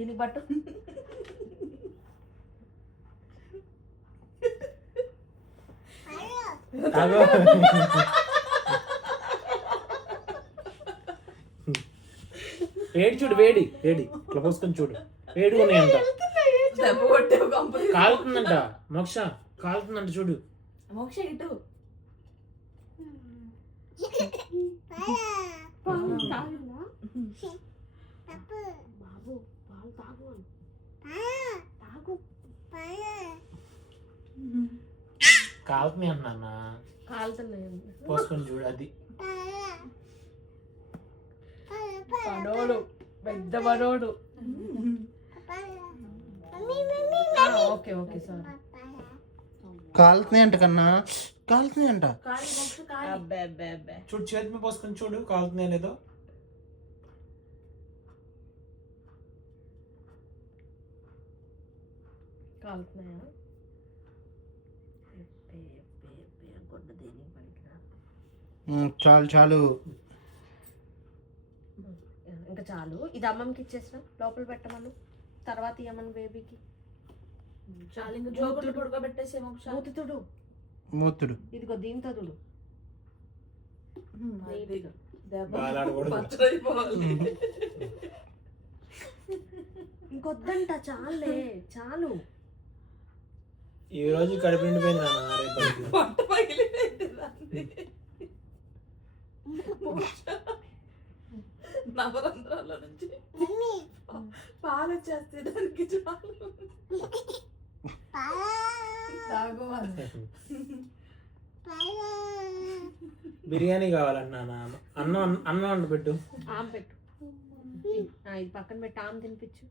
దీనికి పట్టు. వేడి చూడు, వేడి వేడి ఇట్లా పోసుకొని చూడు, వేడిగా ఉన్నాయంట. కాలుతుందంట మోక్ష, కాలుతుందంట చూడు. మోక్ష ఇటు బాబు పాలు తాగు తాగు. కాలుతుంది అన్నా, కాలుతున్నాయి. పోసుకొని చూడు. అది పనోడు, పెద్ద పనోడు. Okay okay sorry. కాలుతున్నాయి అంట కన్నా, కాలుతున్నాయి అంట. చూడు, చేతి మీద పోసుకొని చూడు, కాలుతున్నాయో లేదో. కాలుతున్నాయా? చాలు చాలు, ఇంకా చాలు. ఇది అమ్మమ్మకి ఇచ్చేసిన, లోపల పెట్టమను, తర్వాత ఇవ్వమను బేబీకి. చాలు, ఇంకా జోకులు పడుకోబెట్టేసేమో. మూతి తుడు, మూతుడు. ఇదిగో దీంతో తుడు. ఇంకొద్దంట, చాలే చాలు. ఈ రోజు కడుపు నిండిపోయింది నాన్న, రేపటికి పొట్ట పగిలిపోయింది. నవరంధ్రాల నుంచి పాలు వచ్చేస్తే దానికి చాలు. బిర్యానీ కావాలన్నా, అన్నం అన్నం వండి పెట్టు. ఆమె పెట్టు, ఇది పక్కన పెట్టి ఆమె తినిపించు.